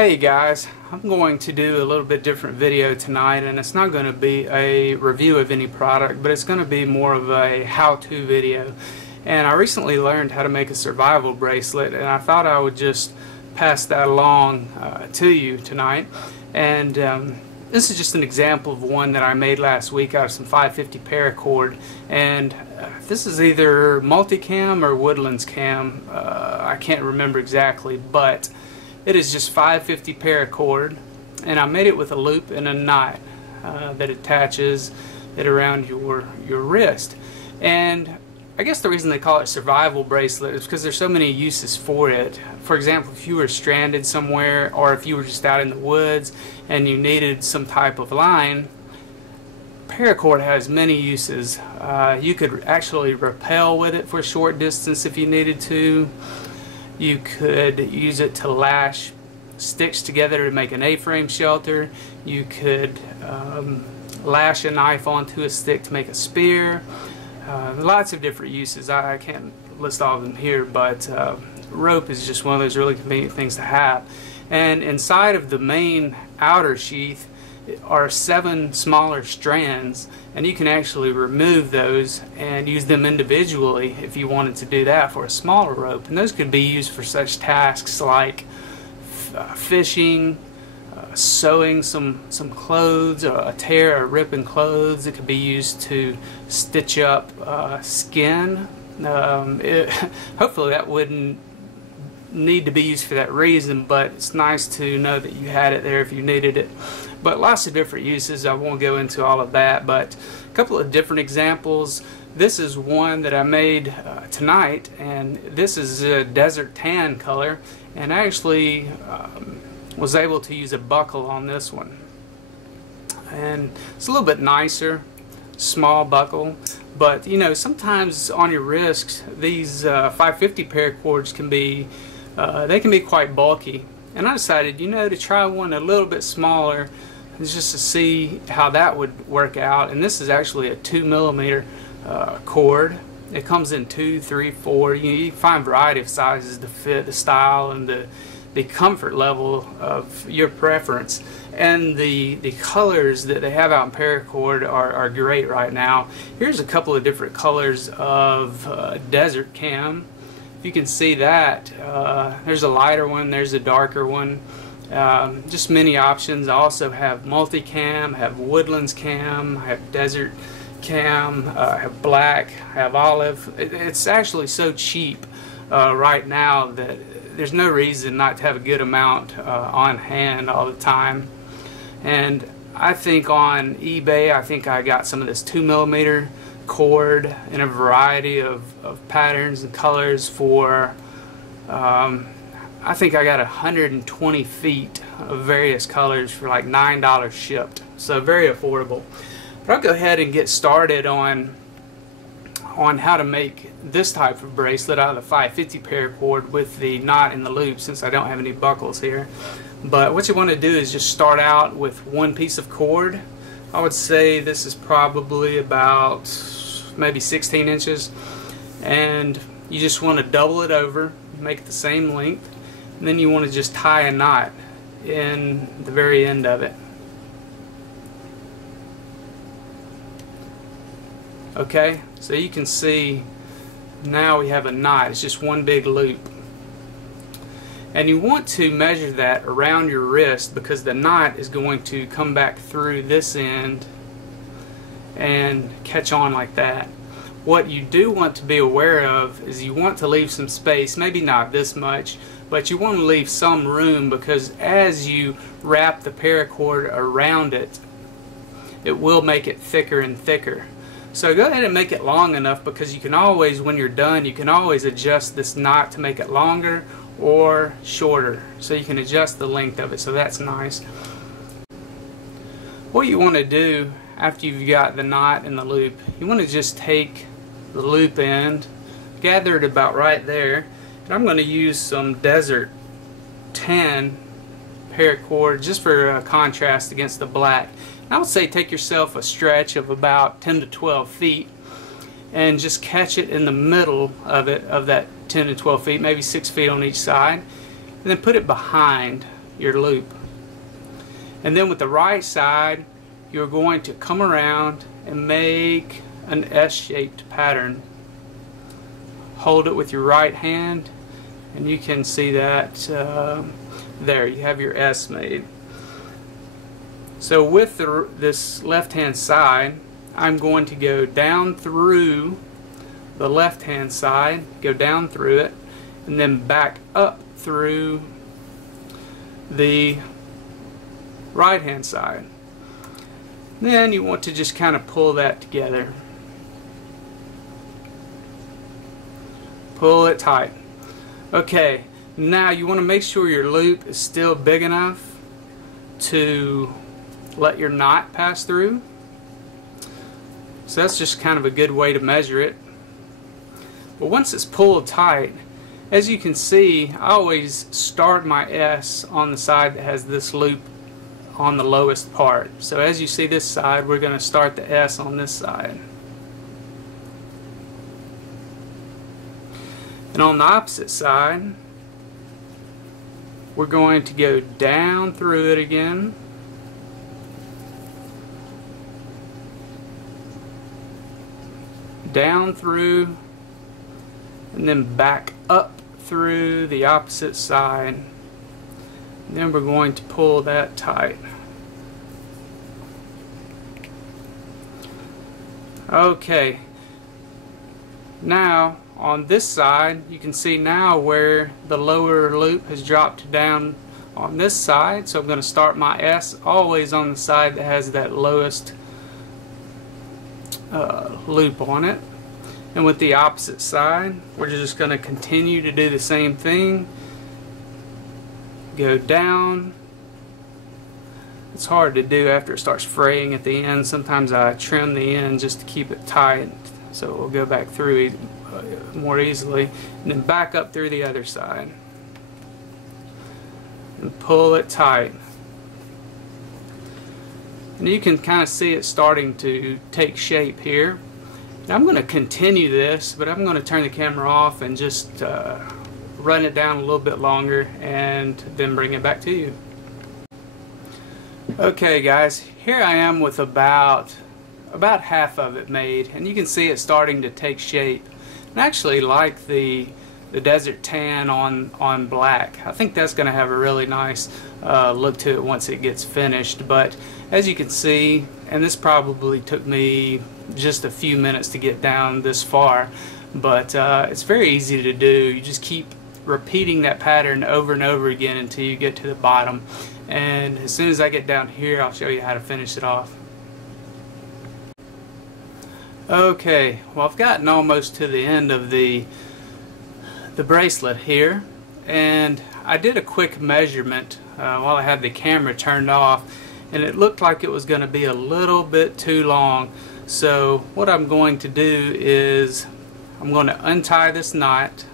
Hey guys, I'm going to do a little bit different video tonight, and it's not going to be a review of any product, but it's going to be more of a how-to video. And I recently learned how to make a survival bracelet, and I thought I would just pass that along to you tonight. And this is just an example of one that I made last week out of some 550 paracord, and this is either multicam or woodlands cam. I can't remember exactly, but it is just 550 paracord, and I made it with a loop and a knot that attaches it around your wrist. And I guess the reason they call it survival bracelet is because there's so many uses for it. For example, if you were stranded somewhere, or if you were just out in the woods and you needed some type of line, paracord has many uses. You could actually rappel with it for a short distance if you needed to. You could use it to lash sticks together to make an A-frame shelter. You could lash a knife onto a stick to make a spear. Lots of different uses. I can't list all of them here, but rope is just one of those really convenient things to have. And inside of the main outer sheath are 7 smaller strands, and you can actually remove those and use them individually if you wanted to do that for a smaller rope. And those could be used for such tasks like fishing, sewing some clothes, a tear or rip in clothes. It could be used to stitch up skin. Hopefully that wouldn't need to be used for that reason, but it's nice to know that you had it there if you needed it. But lots of different uses. I won't go into all of that, but a couple of different examples. This is one that I made tonight, and this is a desert tan color, and I actually was able to use a buckle on this one, and it's a little bit nicer, small buckle. But you know, sometimes on your wrists these 550 paracords can be they can be quite bulky, and I decided, you know, to try one a little bit smaller just to see how that would work out. And this is actually a 2mm cord. It comes in 2, 3, 4. You can find a variety of sizes to fit the style and the comfort level of your preference. And the colors that they have out in paracord are great right now. Here's a couple of different colors of desert cam. If you can see that, there's a lighter one, there's a darker one. Just many options. I also have multicam, have woodlands cam, I have desert cam, I have black, I have olive. It's actually so cheap right now that there's no reason not to have a good amount on hand all the time. And I think on eBay, I think I got some of this 2mm cord in a variety of patterns and colors for I think I got 120 feet of various colors for like $9 shipped, so very affordable. But I'll go ahead and get started on how to make this type of bracelet out of the 550 paracord with the knot and the loop, since I don't have any buckles here. But what you want to do is just start out with one piece of cord. I would say this is probably about maybe 16 inches, and you just want to double it over, make it the same length, and then you want to just tie a knot in the very end of it. Okay, so you can see now we have a knot. It's just one big loop, and you want to measure that around your wrist because the knot is going to come back through this end and catch on like that. What you do want to be aware of is you want to leave some space, maybe not this much, but you want to leave some room, because as you wrap the paracord around it, it will make it thicker and thicker. So go ahead and make it long enough, because you can always, when you're done, you can always adjust this knot to make it longer or shorter. So you can adjust the length of it, so that's nice. What you want to do after you've got the knot and the loop, you want to just take the loop end, gather it about right there, and I'm going to use some desert tan paracord just for contrast against the black. And I would say take yourself a stretch of about 10 to 12 feet and just catch it in the middle of it, of that 10 to 12 feet, maybe 6 feet on each side, and then put it behind your loop. And then with the right side, you're going to come around and make an S-shaped pattern. Hold it with your right hand, and you can see that there you have your S made. So with this left hand side, I'm going to go down through the left hand side, go down through it, and then back up through the right hand side. Then you want to just kind of pull that together. Pull it tight. Okay, now you want to make sure your loop is still big enough to let your knot pass through. So that's just kind of a good way to measure it. But once it's pulled tight, as you can see, I always start my S on the side that has this loop on the lowest part. So as you see this side, we're going to start the S on this side. And on the opposite side, we're going to go down through it again. Down through, and then back up through the opposite side. And then we're going to pull that tight. Okay, now on this side you can see now where the lower loop has dropped down on this side, so I'm going to start my S always on the side that has that lowest loop on it. And with the opposite side, we're just going to continue to do the same thing. Go down. It's hard to do after it starts fraying at the end. Sometimes I trim the end just to keep it tight so it will go back through more easily. And then back up through the other side. And pull it tight. And you can kind of see it starting to take shape here. And I'm going to continue this, but I'm going to turn the camera off and just run it down a little bit longer and then bring it back to you. Okay guys, here I am with about half of it made, and you can see it starting to take shape. I actually like the desert tan on black. I think that's going to have a really nice look to it once it gets finished. But as you can see, and this probably took me just a few minutes to get down this far, but it's very easy to do. You just keep repeating that pattern over and over again until you get to the bottom. And as soon as I get down here, I'll show you how to finish it off. Okay, well, I've gotten almost to the end of the bracelet here, and I did a quick measurement while I had the camera turned off, and it looked like it was going to be a little bit too long. So what I'm going to do is I'm going to untie this knot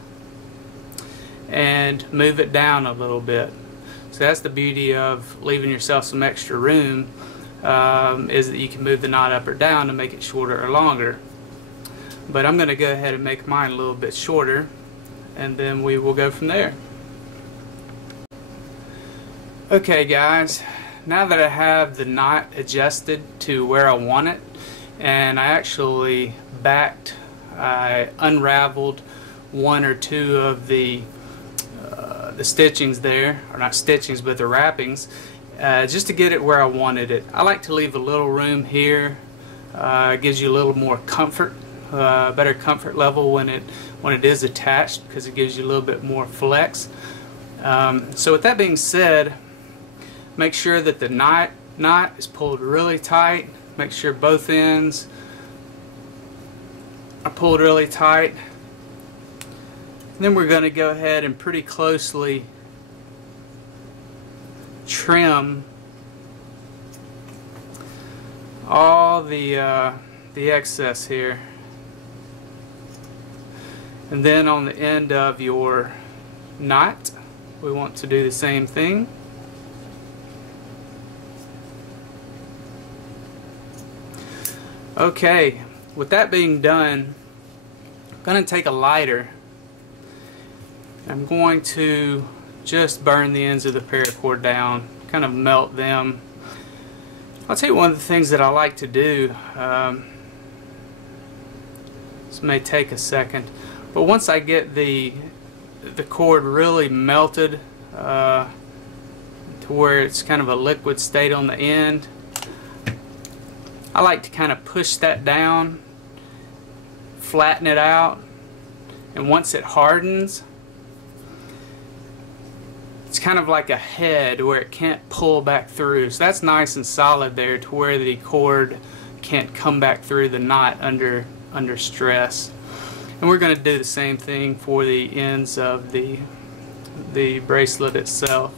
and move it down a little bit. So that's the beauty of leaving yourself some extra room, is that you can move the knot up or down to make it shorter or longer. But I'm going to go ahead and make mine a little bit shorter, and then we will go from there. Okay guys, now that I have the knot adjusted to where I want it, and I actually I unraveled one or two of the stitchings there, or not stitchings but the wrappings, just to get it where I wanted it. I like to leave a little room here. It gives you a little more comfort, better comfort level when it is attached, because it gives you a little bit more flex. So with that being said, make sure that the knot is pulled really tight. Make sure both ends are pulled really tight. And then we're going to go ahead and pretty closely trim all the excess here. And then on the end of your knot, we want to do the same thing. Okay, with that being done, I'm going to take a lighter. I'm going to just burn the ends of the paracord down, kind of melt them. I'll tell you one of the things that I like to do. This may take a second, but once I get the cord really melted to where it's kind of a liquid state on the end, I like to kind of push that down, flatten it out, and once it hardens, it's kind of like a head where it can't pull back through. So that's nice and solid there to where the cord can't come back through the knot under stress. And we're going to do the same thing for the ends of the bracelet itself.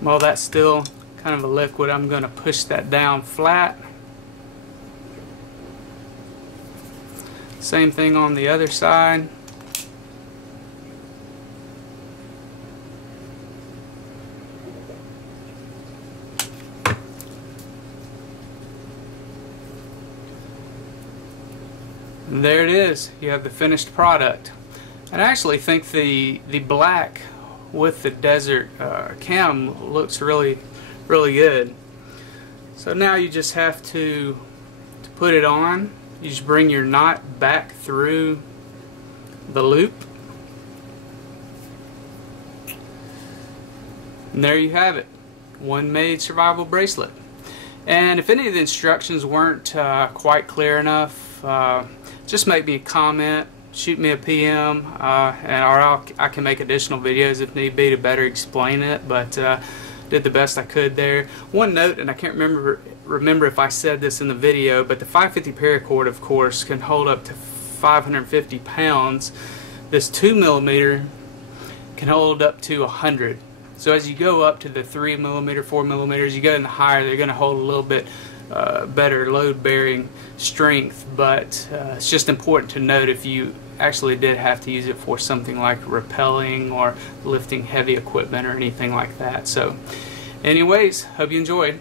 While that's still kind of a liquid, I'm going to push that down flat. Same thing on the other side. And there it is. You have the finished product. And I actually think the black with the desert cam looks really good. So now you just have to put it on. You just bring your knot back through the loop, and there you have it, one made survival bracelet. And if any of the instructions weren't quite clear enough, just make me a comment, shoot me a PM, or I can make additional videos if need be to better explain it, but did the best I could there. One note, and I can't remember if I said this in the video, but the 550 paracord, of course, can hold up to 550 pounds. This 2mm can hold up to 100. So as you go up to the 3mm, 4mm, you go in the higher, they're going to hold a little bit better load-bearing strength, but it's just important to note if you actually did have to use it for something like rappelling or lifting heavy equipment or anything like that. So anyways, hope you enjoyed.